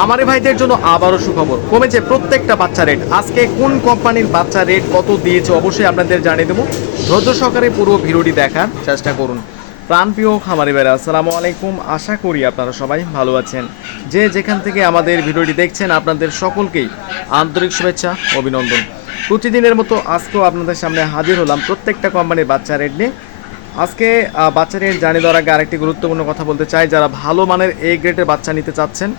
খামারি ভাইদের জন্য আবারও সুখবর। কমেছে প্রত্যেকটা বাচ্চা রেট আজকে কোন কোম্পানির বাচ্চা রেট কত দিয়েছে অবশ্যই আপনাদের জানিয়ে দেবো। ধৈর্য সহকারে পুরো ভিডিওটি দেখার চেষ্টা করুন। প্রাণপ্রিয় খামারি ভাইরা আসসালামু আলাইকুম। আশা করি আপনারা সবাই ভালো আছেন। যে যেখান থেকে আমাদের ভিডিওটি দেখছেন আপনাদের সকলকেই আন্তরিক শুভেচ্ছা অভিনন্দন। প্রতিদিনের মতো আজকেও আপনাদের সামনে হাজির হলাম প্রত্যেকটা কোম্পানির বাচ্চা রেট নিয়ে। আজকে আহ, রেট জানিয়ে দেওয়ার আগে আরেকটি গুরুত্বপূর্ণ কথা বলতে চাই। যারা ভালো মানের এ গ্রেডের বাচ্চা নিতে চাচ্ছেন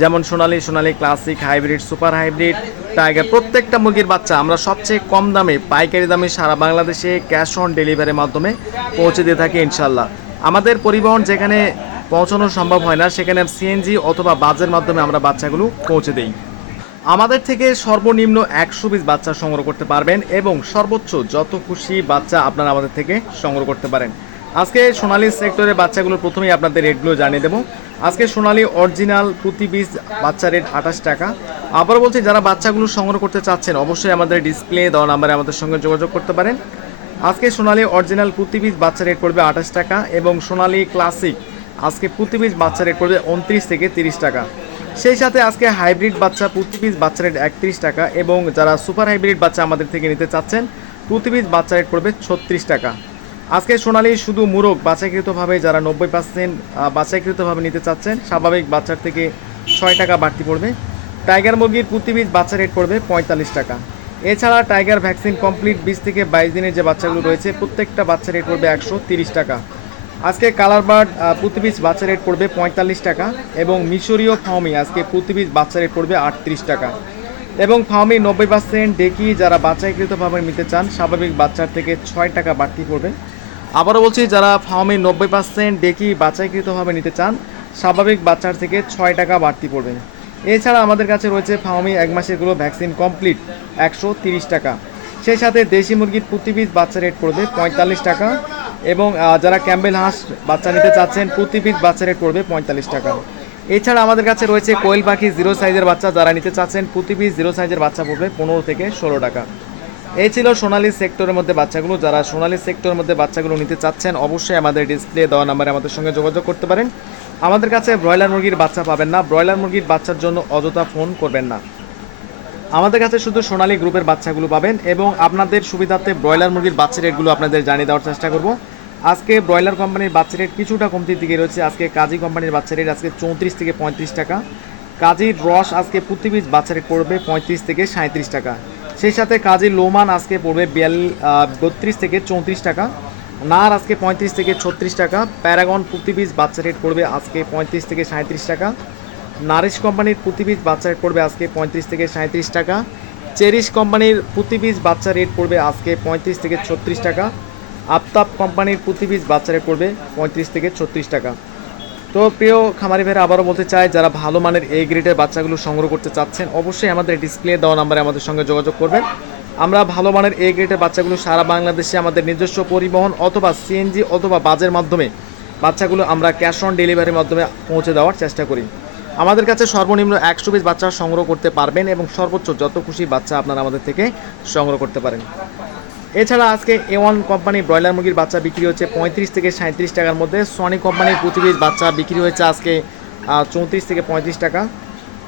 যেমন Sonali Sonali classic hybrid super hybrid tiger প্রত্যেকটা মুরগির বাচ্চা আমরা সবচেয়ে কম দামে, পাইকারি দামে সারা বাংলাদেশে ক্যাশ অন ডেলিভারির মাধ্যমে পৌঁছে দিয়ে থাকি ইনশাল্লাহ আমাদের পরিবহন যেখানে পৌঁছানো সম্ভব হয় না, সেখানে সিএনজি অথবা বাজের মাধ্যমে আমরা বাচ্চাগুলো পৌঁছে দিই। আমাদের থেকে সর্বনিম্ন একশো পিস বাচ্চা সংগ্রহ করতে পারবেন এবং সর্বোচ্চ যত খুশি বাচ্চা আপনারা আমাদের থেকে সংগ্রহ করতে পারেন। আজকে সোনালি সেক্টরের বাচ্চাগুলো প্রথমেই আপনাদের রেটগুলো জানিয়ে দেবো। আজকে সোনালি অরিজিনাল প্রতি পিস বাচ্চা রেট আঠাশ টাকা। আবার বলছি, যারা বাচ্চাগুলো সংগ্রহ করতে চাচ্ছেন, অবশ্যই আমাদের ডিসপ্লে দেওয়া নাম্বারে আমাদের সঙ্গে যোগাযোগ করতে পারেন। আজকে সোনালি অরিজিনাল প্রতি পিস বাচ্চা রেট পড়বে আঠাশ টাকা এবং সোনালি ক্লাসিক আজকে প্রতি পিস বাচ্চা রেট পড়বে উনত্রিশ থেকে তিরিশ টাকা। সেই সাথে আজকে হাইব্রিড বাচ্চা প্রতি পিস বাচ্চা রেট একত্রিশ টাকা এবং যারা সুপার হাইব্রিড বাচ্চা আমাদের থেকে নিতে চাচ্ছেন প্রতি পিস বাচ্চা রেট পড়বে ছত্রিশ টাকা। আজকে সোনালি শুধু মুরগ, বাছাইকৃতভাবে যারা নব্বই পার্সেন্ট বাছাইকৃতভাবে নিতে চাচ্ছেন, স্বাভাবিক বাচ্চার থেকে ছয় টাকা বাড়তি পড়বে। টাইগার মুরগির প্রতি পিস বাচ্চা রেট পড়বে পঁয়তাল্লিশ টাকা। এছাড়া টাইগার ভ্যাকসিন কমপ্লিট বিশ থেকে বাইশ দিনের যে বাচ্চাগুলো রয়েছে, প্রত্যেকটা বাচ্চা রেট পড়বে একশো তিরিশ টাকা। আজকে কালার বার্ড প্রতি পিস বাচ্চা রেট পড়বে পঁয়তাল্লিশ টাকা এবং মিশরীয় ফাউমি আজকে প্রতি পিস বাচ্চা রেট পড়বে আটত্রিশ টাকা। এবং ফাউমি নব্বই পার্সেন্ট ডেকি যারা বাচ্চাইকৃতভাবে নিতে চান, স্বাভাবিক বাচ্চার থেকে ছয় টাকা বাড়তি পড়বে। আবারও বলছি, যারা ফাউমি নব্বই পার্সেন্ট ডেকি বাচ্চাইকৃতভাবে নিতে চান, স্বাভাবিক বাচ্চার থেকে ছয় টাকা বাড়তি পড়বে। এছাড়া আমাদের কাছে রয়েছে ফাউমি এক মাসেরগুলো ভ্যাকসিন কমপ্লিট, একশো তিরিশ টাকা। সেই সাথে দেশি মুরগির প্রতি পিস বাচ্চা রেট পড়বে পঁয়তাল্লিশ টাকা এবং যারা ক্যাম্বেল হাঁস বাচ্চা নিতে চাচ্ছেন, প্রতি পিস বাচ্চা রেট পড়বে পঁয়তাল্লিশ টাকা। এছাড়া আমাদের কাছে রয়েছে কোয়েল পাখি জিরো সাইজের বাচ্চা, যারা নিতে চাচ্ছেন, প্রতি পিস জিরো সাইজের বাচ্চা পড়বে পনেরো থেকে ষোলো টাকা। এই ছিল সোনালি সেক্টরের মধ্যে বাচ্চাগুলো। যারা সোনালি সেক্টরের মধ্যে বাচ্চাগুলো নিতে চাচ্ছেন, অবশ্যই আমাদের ডিসপ্লে দেওয়া নাম্বারে আমাদের সঙ্গে যোগাযোগ করতে পারেন। আমাদের কাছে ব্রয়লার মুরগির বাচ্চা পাবেন না। ব্রয়লার মুরগির বাচ্চার জন্য অযথা ফোন করবেন না। আমাদের কাছে শুধু সোনালী গ্রুপের বাচ্চাগুলো পাবেন এবং আপনাদের সুবিধার্থে ব্রয়লার মুরগির বাচ্চা রেটগুলো আপনাদের জানিয়ে দেওয়ার চেষ্টা করব। আজকে ব্রয়লার কোম্পানির বাচ্চা রেট কিছুটা কমতির দিকে রয়েছে। আজকে কাজী কোম্পানির বাচ্চা রেট আজকে চৌত্রিশ থেকে পঁয়ত্রিশ টাকা। কাজীর রস আজকে প্রতি পিস বাচ্চা রেট পড়বে পঁয়ত্রিশ থেকে সাঁত্রিশ টাকা। সেই সাথে কাজী লোমান আজকে পড়বে বিয়াল বত্রিশ থেকে চৌত্রিশ টাকা। নার আজকে পঁয়ত্রিশ থেকে ছত্রিশ টাকা। প্যারাগন প্রতি বাচ্চা রেট পড়বে আজকে পঁয়ত্রিশ থেকে সাঁত্রিশ টাকা। নারিশ কোম্পানির প্রতি বাচ্চা রেট পড়বে আজকে পঁয়ত্রিশ থেকে সাঁত্রিশ টাকা। চেরিশ কোম্পানির প্রতি বাচ্চা রেট পড়বে আজকে পঁয়ত্রিশ থেকে ছত্রিশ টাকা। আফতাব কোম্পানির প্রতি বাচ্চা রেট পড়বে পঁয়ত্রিশ থেকে ছত্রিশ টাকা। তো প্রিয় খামারি ভাইরা, আবারও বলতে চাই, যারা ভালো মানের এই গ্রেডের বাচ্চাগুলো সংগ্রহ করতে চাচ্ছেন, অবশ্যই আমাদের ডিসপ্লে দেওয়া নাম্বারে আমাদের সঙ্গে যোগাযোগ করবেন। আমরা ভালো মানের এই গ্রেডের বাচ্চাগুলো সারা বাংলাদেশে আমাদের নিজস্ব পরিবহন অথবা সিএনজি অথবা বাজের মাধ্যমে বাচ্চাগুলো আমরা ক্যাশ অন ডেলিভারির মাধ্যমে পৌঁছে দেওয়ার চেষ্টা করি। আমাদের কাছে সর্বনিম্ন একশো পিস বাচ্চা সংগ্রহ করতে পারবেন এবং সর্বোচ্চ যত খুশি বাচ্চা আপনারা আমাদের থেকে সংগ্রহ করতে পারেন। এছাড়া আজকে এ ওয়ান কোম্পানি ব্রয়লার মুরগির বাচ্চা বিক্রি হচ্ছে পঁয়ত্রিশ থেকে সাঁত্রিশ টাকার মধ্যে। সনি কোম্পানির প্রতি পিস বাচ্চা বিক্রি হয়েছে আজকে চৌত্রিশ থেকে পঁয়ত্রিশ টাকা।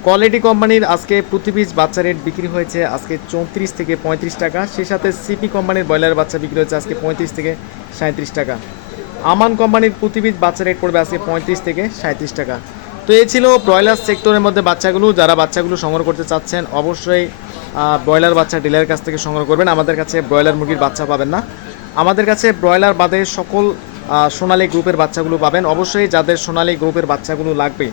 কোয়ালিটি কোম্পানির আজকে প্রতি বাচ্চা রেট বিক্রি হয়েছে আজকে চৌত্রিশ থেকে পঁয়ত্রিশ টাকা। সেই সাথে সিপি কোম্পানির ব্রয়লার বাচ্চা বিক্রি হয়েছে আজকে পঁয়ত্রিশ থেকে সাঁত্রিশ টাকা। আমান কোম্পানির প্রতি বাচ্চা রেট পড়বে আজকে পঁয়ত্রিশ থেকে সাঁত্রিশ টাকা। তো এই ছিল ব্রয়লার সেক্টরের মধ্যে বাচ্চাগুলো। যারা বাচ্চাগুলো সংগ্রহ করতে চাচ্ছেন, অবশ্যই ব্রয়লার বাচ্চা ডিলারের কাছ থেকে সংগ্রহ করবেন। আমাদের কাছে ব্রয়লার মুরগির বাচ্চা পাবেন না। আমাদের কাছে ব্রয়লার বাদে সকল সোনালী গ্রুপের বাচ্চাগুলো পাবেন। অবশ্যই যাদের সোনালী গ্রুপের বাচ্চাগুলো লাগবে,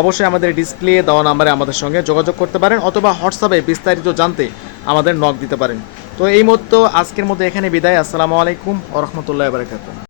অবশ্যই আমাদের ডিসপ্লে দেওয়া নাম্বারে আমাদের সঙ্গে যোগাযোগ করতে পারেন অথবা হোয়াটসঅ্যাপে বিস্তারিত জানতে আমাদের নক দিতে পারেন। তো এই মতো আজকের মধ্যে এখানে বিদায়। আসসালামু আলাইকুম ও রহমতুল্লাহ বারকাতুহ।